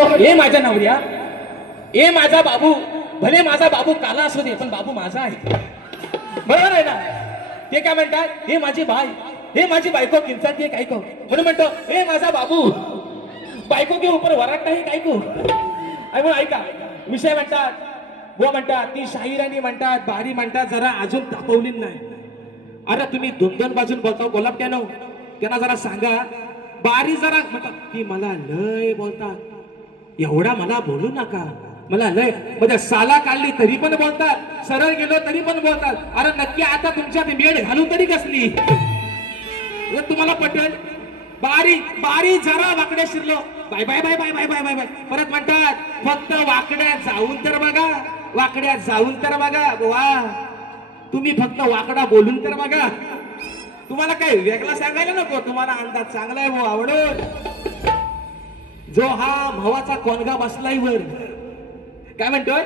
ए माझ्या नवऱ्या, ए माझा बाबू, भले माझा बाबू काला असू दे पण बाबू माझा आहे, बरोबर आहे ना? ते काय म्हणतात, हे माझी बाई, हे माझी बायको किंचाळते काय को, म्हणून म्हणतो हे माझा बाबू, बायको के ऊपर वराट नाही काय को. आणि मग ऐका, विषय म्हणतात, वो म्हणतात ती शाहिराणी म्हणतात, बारी म्हणतात, जरा अजून तापवली नाही. अरे तुम्ही दोन दोन बाजून बोलता गोलाप त्यानं, त्यांना जरा सांगा बारी जरा म्हणतात की मला लय बोलतात, एवढा मला बोलू नका, मला लय म्हणजे साला काढली तरी पण बोलतात, सरळ गेलो तरी पण बोलतात. अरे नक्की आता तुमच्यात मेड घालून तरी कसली तुम्हाला पटेल. बारी बारी जरा वाकड्या शिरलो बाय बाय बाय बाय बाय बाय बाय बाय परत म्हणतात फक्त वाकड्या जाऊन तर बघा, वाकड्या जाऊन तर बघा. वा तुम्ही फक्त वाकडा बोलून तर बघा, तुम्हाला काय वेगळा सांगायला नको, तुम्हाला अंदाज चांगला आहे आवडून. जो हा भावाचा कोणगा बसलाय वर, काय म्हणतोय,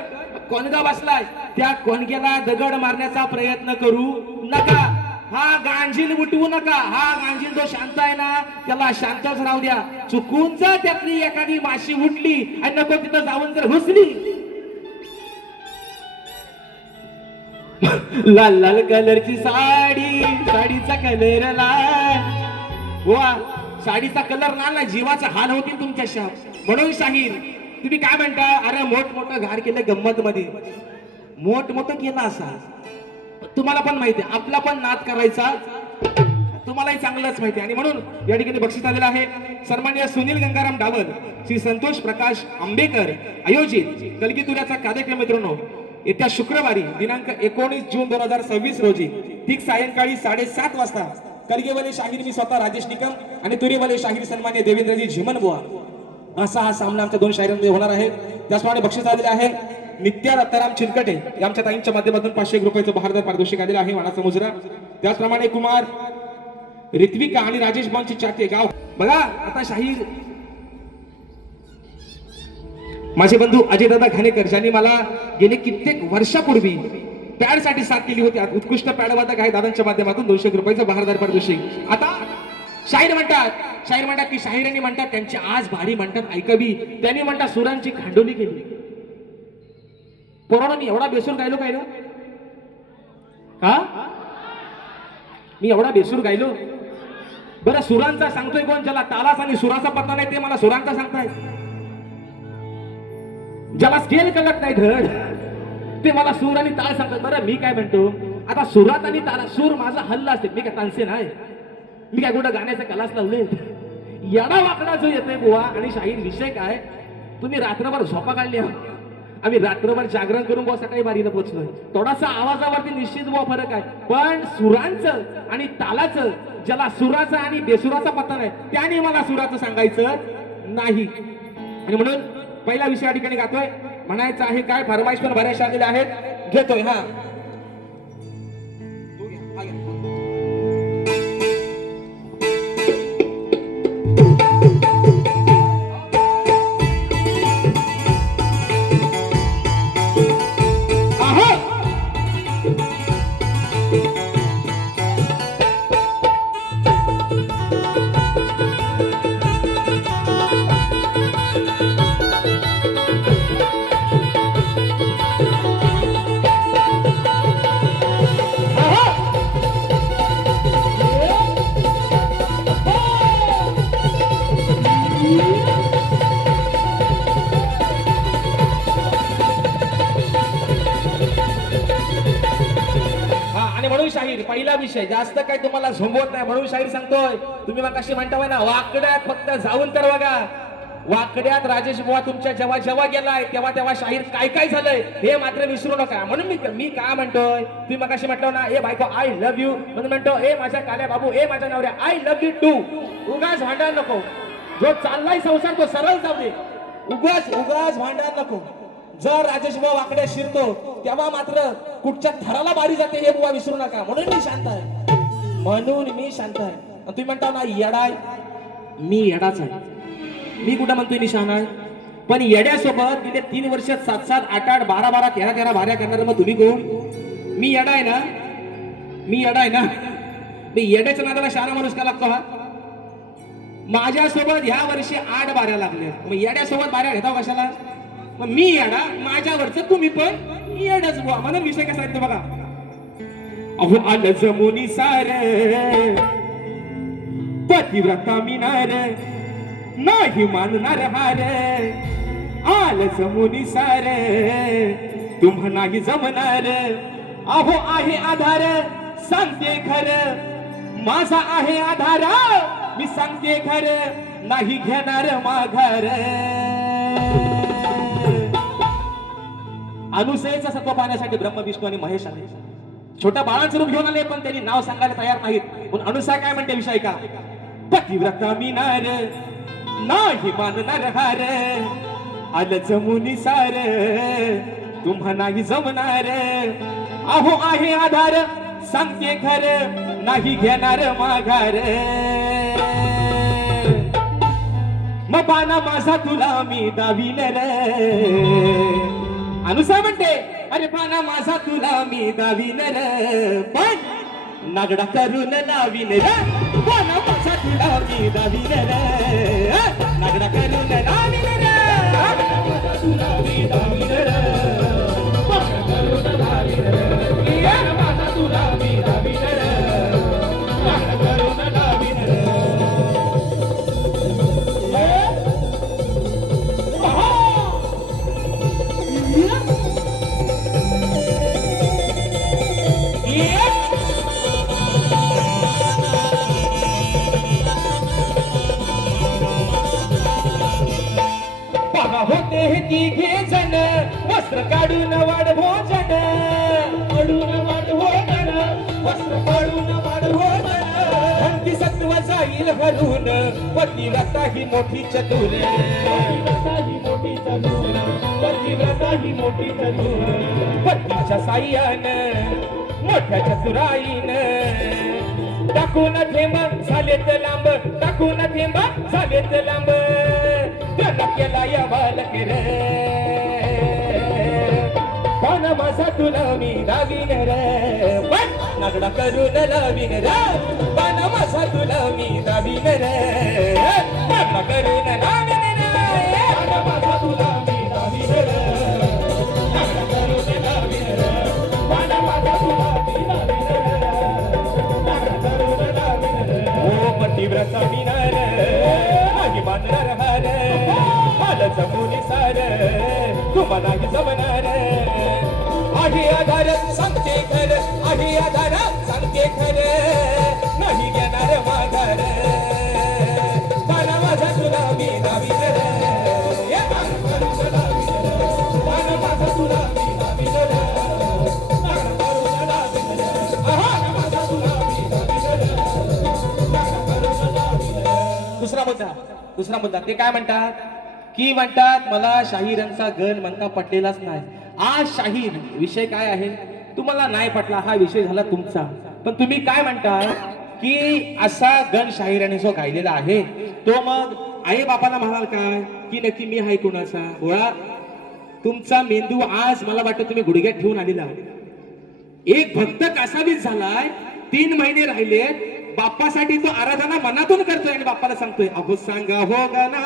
कोणगा बसलाय, त्या कोणग्याला दगड मारण्याचा प्रयत्न करू नका. हा गांजील उठवू नका, हा गांजील जो शांत आहे ना त्याला शांतच राहू द्या. चुकून जर त्यातली एखादी माशी उठली आणि नको तिथं जाऊन जर घुसली, लाल लाल कलरची साडी, साडीचा कलर लाल, वा साडीचा कलर लाल ना जीवाचा हाल होतील तुमच्या शाप. म्हणून शाहीर तुम्ही काय म्हणता, अरे मोठमोठं घार केलं गंमत मध्ये, मोठमोठं केलं असा तुम्हाला पण माहिती आहे, आपला पण नाद करायचा तुम्हालाही चांगलंच माहिती आहे. आणि म्हणून या ठिकाणी बक्षीस आलेलं आहे सन्माननीय सुनील गंगाराम डावल, श्री संतोष प्रकाश आंबेकर आयोजित कलगीतुऱ्याचा कार्यक्रम. मित्रांनो येत्या शुक्रवारी दिनांक 19 जून 2026 रोजी ठीक सायंकाळी 7:30 वाजता करगेवाले शाहीर मी स्वतः राजेश निकम आणि तुरेवाले शाहीर सन्मान्य देवेंद्रजी झिमनबुवा असा हा सामना आमच्या दोन शाहिरांमध्ये होणार आहे. त्याचप्रमाणे बक्षीस आलेले आहे नित्या रत्ताराम चिनकटे आमच्या ताईंच्या माध्यमातून 501 रुपयाचं बहारदार पारितोषिक आलेलं आहे वाणाचा मुजरा. त्याचप्रमाणे कुमार ऋत्विका आणि राजेश बांची चाटे गाव. बघा आता शाहीर माझे बंधू अजयदादा घाणेकर ज्यांनी मला गेले कित्येक वर्षापूर्वी पॅड साठी साथ केली होती, उत्कृष्ट पॅडवादक आहे दादांच्या माध्यमातून 200 रुपयाचं बहारदार पारितोषिक. आता शाहीर म्हणतात की शाहिरांनी म्हणतात त्यांची आज भारी म्हणतात ऐकावी, त्यांनी म्हणतात सुरांची खांडोली केली. पोरांनो मी एवढा बेसूर गायलो काय हा, मी एवढा बेसूर गायलो. बरं सुरांचा सांगतोय कोण, ज्याला तालाच आणि सुराचा पत्ता नाही ते मला सुरांचा सांगताय. ज्याला स्केल कळत नाही धड ते मला सूर आणि ताल सांगतात. बरं मी काय म्हणतो, आता सुरात आणि ताला सूर माझा हल्ला असते, मी काय तानसे नाही, मी काय कुठं गाण्याचा क्लास लावले. येडा वाकडा जो येतोय बुवा. आणि शाहीर विषय काय, तुम्ही रात्रभर झोपा काढली, आम्ही रात्रभर जागरण करून बुवा सकाळी बारीला पोहोचलोय. थोडासा आवाजावरती निश्चित बुवा फरक आहे, पण सुरांचं आणि तालाचं, ज्याला सुराचा आणि बेसुराचा पत्ता नाही त्याने मला सुराचं सांगायचं नाही. आणि म्हणून पहिला विषय या ठिकाणी गातोय, म्हणायचं आहे काय, फरमाईश पण बऱ्याचशा आलेल्या आहेत, घेतोय. हा शाहीर पहिला विषय जास्त काय तुम्हाला झोंबवत नाही, म्हणून शाहीर सांगतोय. तुम्ही मग कशी म्हणता ना वाकड्यात फक्त जाऊन तर बघा, वाकड्यात राजेश बुवा तुमच्या जेव्हा जेव्हा गेलाय तेव्हा तेव्हा शाहीर काय काय झालंय हे मात्र विसरू नका. म्हणून मी काय म्हणतोय, तुम्ही मग कशी म्हटलं ना ए बायको आय लव्ह यू, म्हणून म्हणतो ए माझ्या काल्या बाबू, ए माझ्या नवऱ्या आय लव्ह यू टू. उगाच भांडण नको, जो चाललाय संसार तो सरळ जाऊ दे, उगाच भांडण नको. जर राजेश बुवा वाकड्या शिरतो तेव्हा मात्र कुठच्या थराला बारी जाते हे बुवा विसरू नका. म्हणून मी शांत आहे, म्हणून मी शांत आहे. तुम्ही म्हणता ना येडाय, मी येडाच आहे. मी कुठं म्हणतोय मी शहाणा आहे, पण येड्यासोबत गेले 3 वर्ष 7-7, 8-8, 12-12, 13-13 भाऱ्या करणार मग तुम्ही कोण? मी येडा आहे ना, मी येडा आहे ना, मी येड्याच्या नादाला शहाणा माणूस का लागतो हा? माझ्यासोबत ह्या वर्षी 8 बाऱ्या लागले, मग येड्यासोबत बाऱ्या घेताव कशाला? मग मी येडा, माझ्यावरच तुम्ही पण येडच बुवा. म्हणून विषय कसा आहे बघा. अहो आलं जमुनी सार पतिव्रता मिनार नाही मानणार हार. आलं जमुनी सार तुम्हा नाही जमणार. अहो आहे आधार सांगते खरं, माझा आहे आधार मी सांगते खरं, नाही घेणार माघार. अनुसयेचा सत्व पाहण्यासाठी ब्रह्म विष्णू आणि महेश आले. छोट्या बाळांचं रूप घेऊन आले, पण त्यांनी नाव सांगायला तयार नाहीत. म्हणून अनुसया काय म्हणते विषय का? पतिव्रता मिनार नाही मानणार हार. आलं जमुनी सार तुम्हा नाही जमणार. अहो आहे आधार सांगते खरं, नाही घेणार माघार. मग पाना माझा तुला मी दावीन रे. अनुसा म्हणते अरे पाना माझा तुला मी दावीन रे, पण नागडा करून लावीन रे. पाना माझा तुला मी दावीन रे, नागडा करून लावीन रे. तुला मी दावीन रे, नागडा करून लावीन रे. माझा तुला मी दावीन रे, नागडा करून लावीन रे. होते हे तिघे जण वस्त्र काढून वाढ भोजन. काढून वाढ भोजन, वस्त्र काढून वाढ भोजन. भक्ती सत्व जाईल हरून, पतिव्रता ही मोठी चतुर. पतिव्रता ही मोठी चतुर, पतिव्रता ही मोठी चतुर. पतीच्या साह्यानं मोठ्या चतुराईनं टाकून थेंब झालेत लांब, टाकून थेंब झालेत लांब. त्याला केला या बालक रे, पण माझा तुला मी दावीन रे. पण नागडा करून लावीन रे, पण माझा तुला मी दावीन रे. नागडा करून लावीन रे, पण माझा तुला मी दावीन रे. नागडा करून लावीन रे, पण माझा तुला मी दावीन रे. नागडा करून लावीन रे. ओ पतिव्रता मिनार नाही मानणार हार. आलं जमुनी सार तुम्हाला नाही जमणार. आहे आधार सांगते खरं, आहे आधार सांगते खरं, नाही घेणार माघार. पाना माझा तुला मी दावीन रे, पाना माझा तुला मी दावीन रे. दुसरा मुद्दा ते काय म्हणतात की म्हणतात मला शाहिरांचा गण म्हणता पटलेलाच नाही. आज शाहीर विषय काय आहे तुम्हाला नाही पटला, हा विषय झाला तुमचा. पण तुम्ही काय म्हणता की असा गण शाहिराने जो गायलेला आहे तो मग आई बापाला म्हणाल काय की नक्की मी हाय कुणाचा? बोळा तुमचा मेंदू आज मला वाटतं तुम्ही गुडघ्यात ठेवून आलेला. एक भक्त कासावीस झालाय, 3 महिने राहिलेत, बाप्पासाठी तो आराधना मनातून करतोय आणि बाप्पाला सांगतोय अहो सांगा हो गाना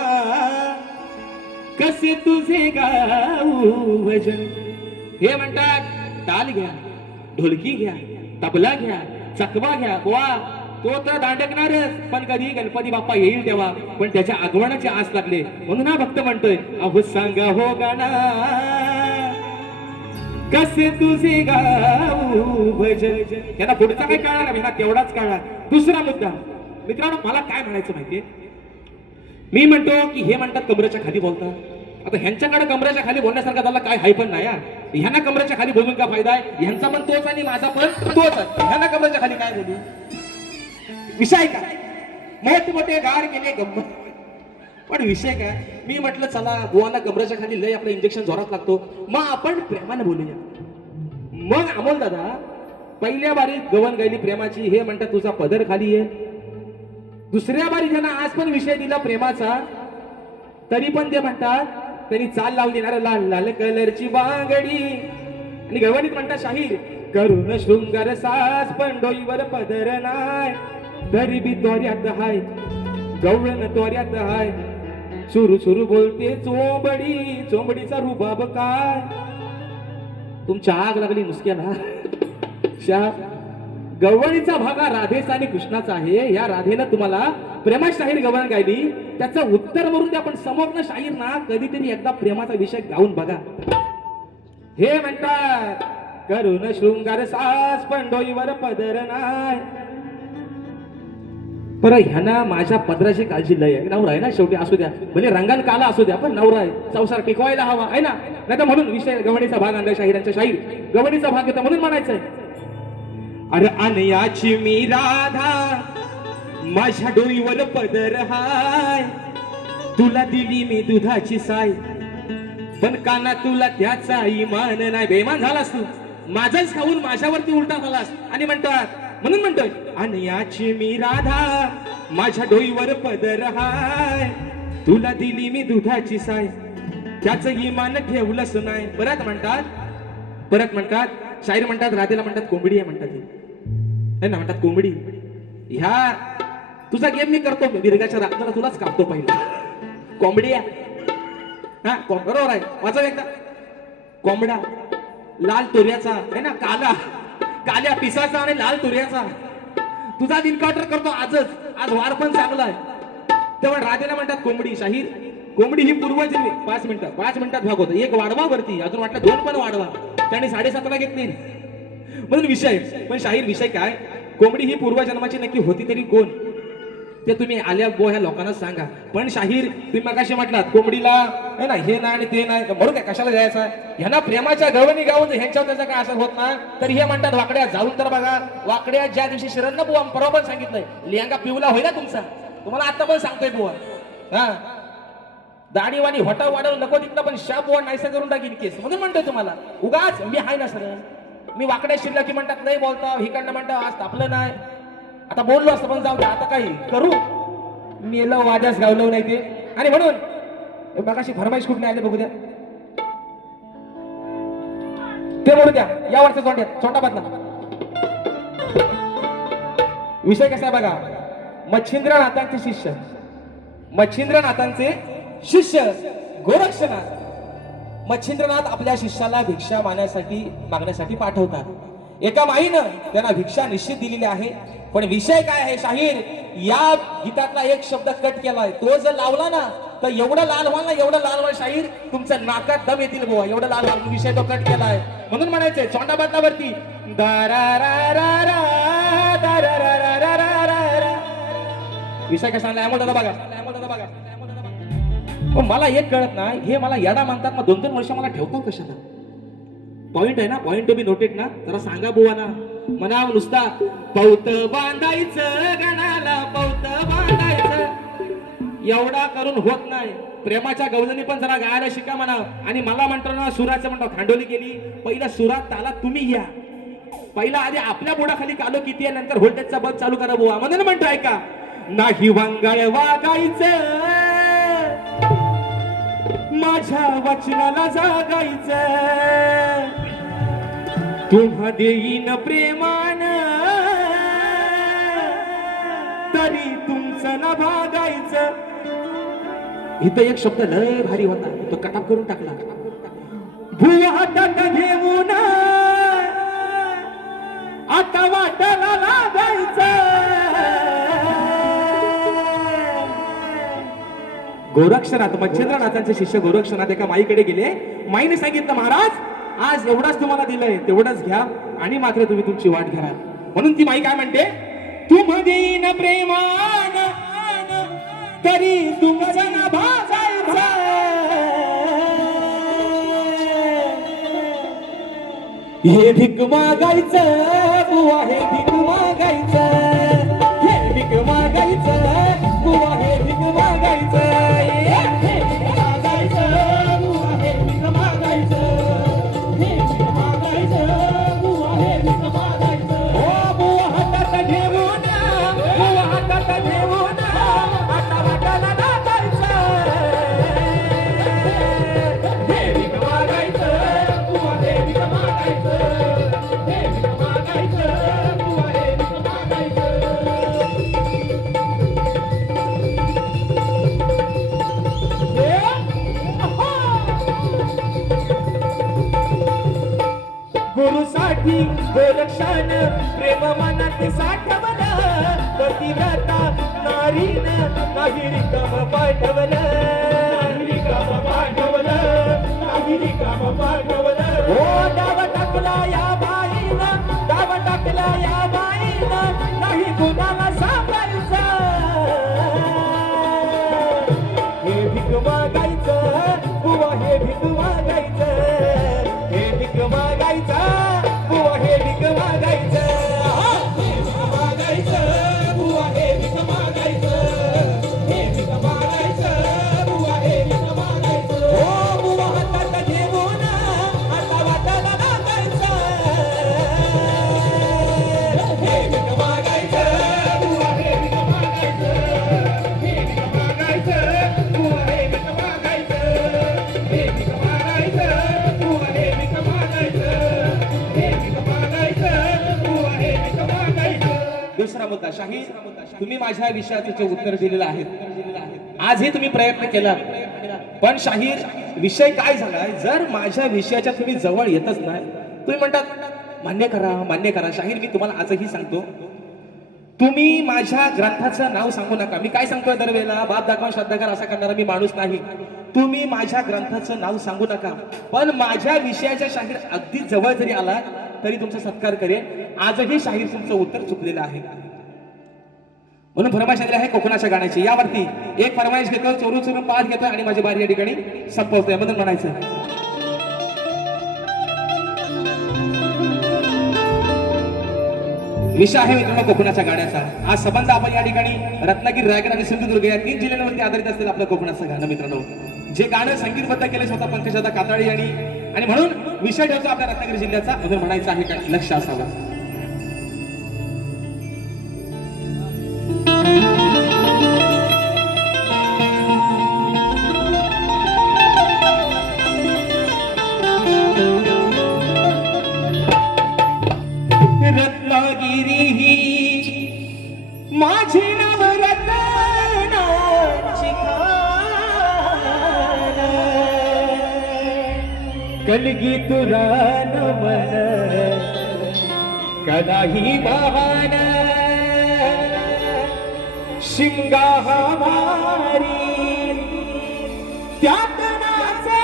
कसे तुझे गाऊ भजन. हे म्हणतात ताल घ्या, ढोलकी घ्या, तबला घ्या, चकवा घ्या. वा तो तर दांडकणारच, पण कधी गणपती बाप्पा येईल तेव्हा. पण त्याच्या आगमनाची आस लागले म्हणून हा भक्त म्हणतोय अहो सांगा हो गाना कसे तुझे गाऊ भजन. यांना पुढचा काय कळणार नाही, तेवढाच कळणार. दुसरा मुद्दा मित्रांनो, मला काय म्हणायचं माहितीये, मी म्हणतो की हे म्हणतात कमरेच्या खाली बोलतात. आता ह्यांच्याकडे कमरेच्या खाली बोलण्यासारखा झाला काय हाय पण नाही. ह्यांना कमरेच्या खाली बोलून का फायदा आहे? ह्यांचा पण तोच आणि माझा पण तोच. ह्यांना कमरेच्या खाली काय बोलू? विषय काय मोठमोठे गार केले गंमत, पण विषय काय मी म्हटलं चला बुवांना कमरेच्या खाली लय आपलं इंजेक्शन जोरात लागतो, मग आपण प्रेमाने बोलूया. मग अमोल दादा पहिल्या बारीत गवन गायली प्रेमाची, हे म्हणतात तुझा पदर खाली आहे. दुसऱ्या बारी त्यांना आज पण विषय दिला प्रेमाचा, तरी पण ते म्हणतात त्यांनी चाल लावली ना लाल लाल कलरची बांगडी. आणि गवणीत म्हणतात शाहीर करून शृंगार साज पण डोईवर पदर नाय, तरी बी दोऱ्यात हाय गवळण त्वऱ्यात हाय, सुरू सुरू बोलते चोंबडी, चोंबडीचा रुबाब काय. तुमच्या आग लागली नुसक्याला. गवळणीचा भागा राधेचा आणि कृष्णाचा आहे. या राधेनं तुम्हाला प्रेमा शाहीर गवळण गायली, त्याचं उत्तर म्हणून आपण समोरनं शाहीर ना कधीतरी एकदा प्रेमाचा विषय गाऊन बघा. हे म्हणतात करून शृंगार सास पण डोईवर पदर नाही. पर ह्याना माझ्या पदराची काळजी लय आहे. नवरा आहे ना शेवटी, असू द्या म्हणजे रंगान काला असू द्या, पण नवरा आहे, संसार टिकवायला हवा आहे ना. नाही तर म्हणून विषय गवळणीचा भाग आणला शाहिरांच्या शाहीर. गवळणीचा भाग येतो म्हणून म्हणायचंय. अरे अनयाची मी राधा, माझ्या डोईवर पदर हाय, तुला दिली मी दुधाची साय, पण काना तुला त्याचा इमान नाही. बेमान झालास तू, माझंच खाऊन माझ्यावरती उलटा झालास. आणि म्हणतात म्हणून म्हणतोय अनयाची मी राधा, माझ्या डोईवर पदर हाय, तुला दिली मी दुधाची साय, त्याचं इमान ठेवलंच नाही. परत म्हणतात शाहीर म्हणतात राधेला म्हणतात कोंबडी आहे म्हणतात. ना म्हणतात कोंबडी, ह्या तुझा गेम मी करतो मिरगाच्या रात्रीला तुलाच कापतो पहिले. कोंबडी आहे हा, बरोबर आहे. वाचा एकदा. कोंबडा लाल तुऱ्याचा आहे ना, काल्या पिसाचा आणि लाल तुऱ्याचा, तुझा इन्काउंटर करतो आजच. आज वार पण चांगला आहे. तेव्हा राधेला म्हणतात कोंबडी. शाहीर कोंबडी ही पूर्वजन्मी. 5 मिनिटात भाग होता. एक वाढवा वरती, अजून वाटलं 2 पण वाढवा, त्याने 7.5ला घेतली म्हणून विषय. पण शाहीर विषय काय, कोंबडी ही पूर्वजन्माची नक्की होती तरी कोण, ते तुम्ही आल्या ह्या लोकांना सांगा. पण शाहीर तुम्ही मगाशी म्हटलात कोंबडीला आहे ना हे नाही आणि ते नाही, म्हणून काय कशाला जायचं. ह्यांना प्रेमाच्या गवळणी गावून ह्यांच्यावर त्याचा काय असर होत नाही. तर हे म्हणतात वाकड्या जाऊन तर बघा. वाकड्या ज्या दिवशी शिरन्न बुवा परवा पण सांगितलंय, लियांगा पिवला होईल तुमचा. तुम्हाला आता पण सांगतोय बुवा, हा दाढीवाणी होटा वाढवून नको तिथं, पण शा बुवा नाहीसा करून टाकीन केस. म्हणून म्हणतोय तुम्हाला उगाच मी हाय ना सर. मी वाकड्या शिरला की म्हणतात नाही बोलता, हिकडनं म्हणतात आज तापलं नाही. आता बोललो असतं पण जाऊ द्या, आता काही करू मेलं वाजास गावलं नाही ते. आणि म्हणून मगाशी फरमाईश कुठे आले बघू द्या, ते बोलू द्या. यावरच्या तोंड्यात छोटा बदला विषय कसा आहे बघा. मच्छिंद्रनाथांचे शिष्य गोरक्षनाथ. मच्छिंद्रनाथ आपल्या शिष्याला भिक्षा मागण्यासाठी पाठवतात. एका माईनं त्यांना भिक्षा निश्चित दिलेली आहे. पण विषय काय आहे शाहीर, या गीतातला एक शब्द कट केलाय. तो जर लावला ना तर एवढं लाल व्हाल शाहीर, तुमच्या नाकात दम येतील बुवा, एवढं लाल व्हाल. विषय तो कट केलाय म्हणून म्हणायचंय चोंडा बदलावरती विषय कसा बघा. मला एक कळत नाही, हे मला येडा म्हणतात, मग 2-3 वर्ष मला ठेवतो कशाला. पॉइंट आहे ना, पॉइंट टू बी नोटेड ना, जरा सांगा बुवा ना. म्हणा नुसता पौत बांधायचं गणाला, पौत बांधायचं एवढा करून होत नाही. प्रेमाच्या गवळणी पण जरा गायला शिका म्हणा. आणि मला म्हणतो ना सुराचं म्हणतो खांडोली केली, पहिला सुरात ताला तुम्ही या. पहिला आधी आपल्या बोडाखाली कालो किती आहे, नंतर व्होल्टेजचा बल्ब चालू करा बुवा. म्हणून म्हणतो ऐका, नाही वांगाळ वागायचं, माझ्या वचनाला जागायचं, तुम्हा देईन प्रेमान, तरी तुमचं न भागायचं. इथं एक शब्द लय भारी होता, तो कटाप करून टाकला. भुवा हातात घेऊन आता वाटायला लागायचं. गोरक्षनाथ, मच्छिंद्रनाथांचे शिष्य गोरक्षनाथ एका माईकडे गेले. माईने सांगितलं महाराज आज एवढाच तुम्हाला दिलंय, तेवढंच घ्या आणि मात्र तुम्ही तुमची वाट घ्या. म्हणून ती माई काय म्हणते, तुम देईन प्रेमान, तरी तुमचं ना भागायचं. हे भीक मागायचं बुवा, हे भीक मागायचं, हे भीक मागायचं बुवा, हे भीक मागायचं. गुरुसाठी गोरक्षण प्रेम मनात साठवलं पतिव्रता नारीनं नाही रिकाम पाठवलं हो डाव टाकला या बाईनं डाव टाकला या बाईनं नाही कुणाला सांगायचं हे भीक मागायचं बुवा हे भीक मागायचं हे भीक मागायचं बुवा हे भीक मागायचं हे भीक मागायचं बुवा हे भीक मागायचं हे भीक मागायचं बुवा हे भीक मागायचं हो बुवा हातात घेऊन आता वाटायला लागायचं हे भीक मागायचं बुवा हे भीक मागायचं हे भीक मागायचं बुवा हे भीक मागायचं हे भीक मागायचं बुवा हे भीक मागायचं हे भीक मागायचं बुवा हे भीक मागायचं. दुसरा मुद्दा शाहीर तुम्ही माझ्या विषयाचे जे उत्तर दिलेलं आहे आजही तुम्ही प्रयत्न केला पण शाहीर विषय काय झालाय जर माझ्या विषयाच्या तुम्ही जवळ येतच नाही तुम्ही म्हणतात मान्य करा शाहीर मी तुम्हाला आजही सांगतो तुम्ही माझ्या ग्रंथाचं नाव सांगू नका मी काय सांगतोय दरवेळेला बाप दाखवा श्रद्धाकार असा करणारा मी माणूस नाही तुम्ही माझ्या ग्रंथाचं नाव सांगू नका पण माझ्या विषयाच्या शाहीर अगदी जवळ जरी आला तरी तुमचा सत्कार करेन आजही शाहीर तुमचं उत्तर चुकलेलं आहे म्हणून फरमाईश आलेली आहे कोकणाच्या गाण्याची यावरती एक फरमाईश घेतो चोरू चोरून पाच घेतो आणि माझी बारी या ठिकाणी संपवतोय म्हणून म्हणायचं विषय आहे मित्रांनो कोकणाच्या गाण्याचा आज संबंध आपण या ठिकाणी रत्नागिरी रायगड आणि सिंधुदुर्ग या 3 जिल्ह्यांवरती आधारित असलेलं आपलं कोकणाचं गाणं मित्रांनो जे गाणं संगीतबद्ध केले स्वतः पंकजादा काताळी यांनी आणि म्हणून विषय ठेवतो आपल्या रत्नागिरी जिल्ह्याचा म्हणून म्हणायचं आहे का लक्ष असावं रत्नागिरी ही माझी नवरत्नाची खाण कलगी तुरा नमन कदाही बहान शिमगा हमारी त्यात नाचे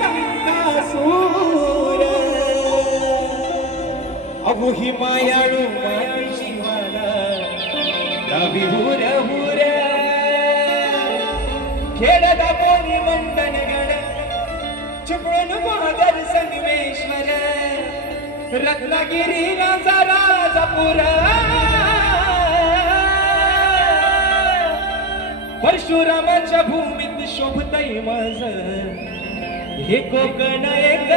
संकासूर अबू ही मायाळू मायाळूची मला दाबी हुर हुर खेळ दाबोनी मंडन गण चिपळून बहादर संगमेश्वर रत्नागिरी राजापुर परशुरामाच्या भूमीत शोभतय माझ हे कोकण एक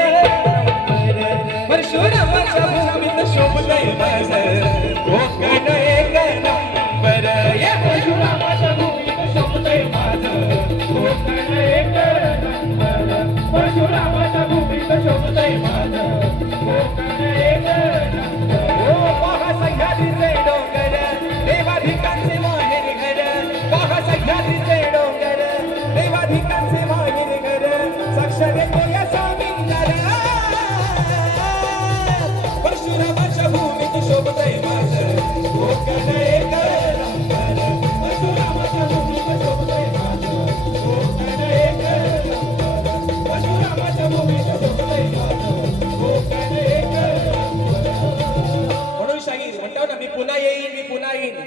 परशुरामाच्या भूमीत शोभतय माझ कोकण एक नंबर या परशुरामाच्या भूमीत शोभतय माझ कोकण एक नंबर परशुरामाच्या भूमीत शोभतय माझ कोकण एक नंबर ओ पहा सह्याद्रीचे डोंगर देवाधिकांचे माहेर घर पहा सह्याद्रीचे डोंगर देवाधिकांचे माहेर घर साक्ष देतो या स्वामींवर परशुरामाच्या भूमीत शोभतय माझ कोकण एक नंबर परशुरामाच्या भूमीत शोभतय माझ कोकण एक नंबर परशुरामाच्या भूमीत शोभतय माझ कोकण एक नंबर म्हणून शाहीर म्हणतो ना मी पुन्हा येईन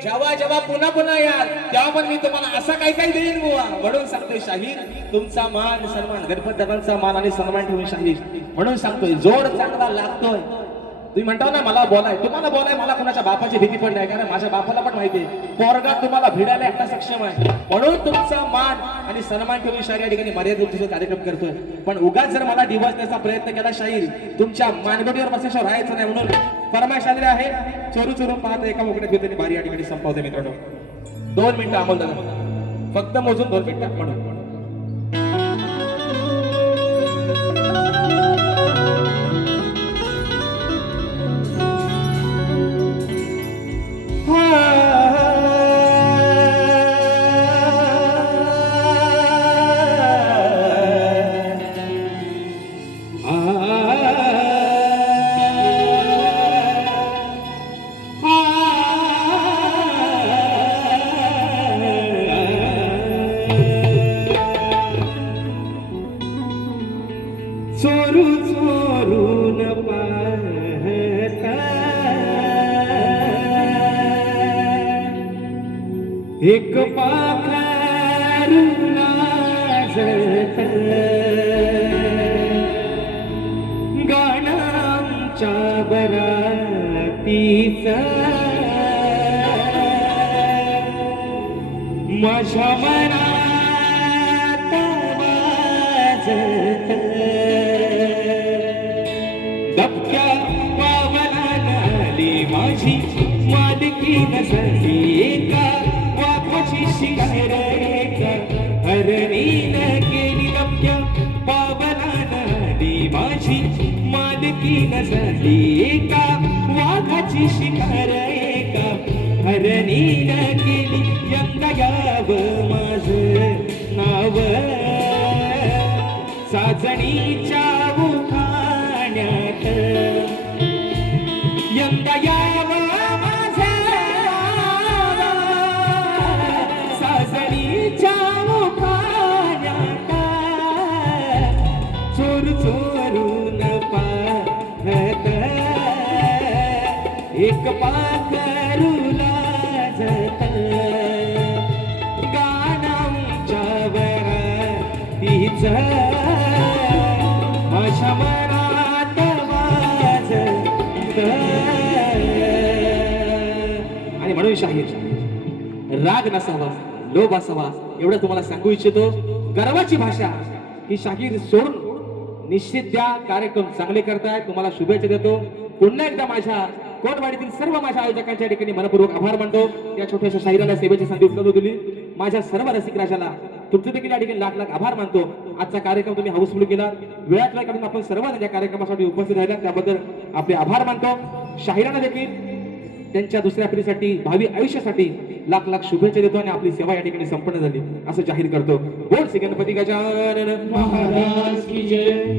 जेव्हा पुन्हा याल तेव्हा पण मी तुम्हाला असं काही देईन बुवा म्हणून सांगतोय शाहीर तुमचा मान सन्मान गणपती दादांचा मान आणि सन्मान ठेवून शाहीर म्हणून सांगतोय जोड चांगला लागतोय तुम्ही म्हणता ना मला बोलाय मला कोणाच्या बापाची भीती पण नाही कारण माझ्या बापाला पण माहिती आहे पोरगा तुम्हाला भिडायला एकटा सक्षम आहे म्हणून तुमचा मान आणि सन्मान ठेवून शाहीर या ठिकाणी मर्यादित कार्यक्रम करतोय पण उगाच जर मला डिवोर्स द्यायचा प्रयत्न केला शाहीर तुमच्या मानगडीवर बसायचं राहायचं नाही म्हणून फरमाईश आलेली आहे चोरू पाहत एका मोकड्यात घेतली बारी या ठिकाणी संपवते मित्रांनो 2 मिनिटं अमोल दादा फक्त मोजून 2 मिनिटं म्हणून चोरू चोरून पाहता एक पाखरू नाचत गाणं आमच्या बरातीचं माझ्या मनात वाजत दबक्या पावलानं आली माझी मालकी नसली एका वाघाची शिकार एका हरणीनं केली दबक्या पावलानं आली माझी मालकी नसली एका वाघाची शिकार एका हरणीनं केली यंदा यावं माझं नाव साजणीच्या उखाण्यात यंदा यावं माझं नाव साजणीच्या उखाण्यात चोर चोरून पाहत एक पाखरू लाजत गाण्याच्या वरातीचं माझ्या मनात वाजत आणि म्हणून शाहीर राग नसावा लोभ असावा एवढं तुम्हाला सांगू इच्छितो गर्वाची भाषा ही शाहीर सोडून निश्चित द्या कार्यक्रम चांगले करताय तुम्हाला शुभेच्छा देतो पुन्हा एकदा माझ्या कोटवाडीतील सर्व माझ्या आयोजकांच्या ठिकाणी मनपूर्वक आभार मानतो या छोट्याशा शाहिराला सेवेची संधी उपलब्ध दिली माझ्या सर्व रसिक राजाला तुमचं देखील या ठिकाणी लाख लाख आभार मानतो आजचा कार्यक्रम तुम्ही हाऊसफुल केला वेळात वेळ काढून आपण सर्वांना या कार्यक्रमासाठी उपस्थित राहिला त्याबद्दल आपले आभार मानतो शाहिरांना देखील त्यांच्या दुसऱ्या पिढीसाठी भावी आयुष्यासाठी लाख लाख शुभेच्छा देतो आणि आपली सेवा या ठिकाणी संपन्न झाली असं जाहीर करतो बोल श्री गणपती गजानन महाराज की जय.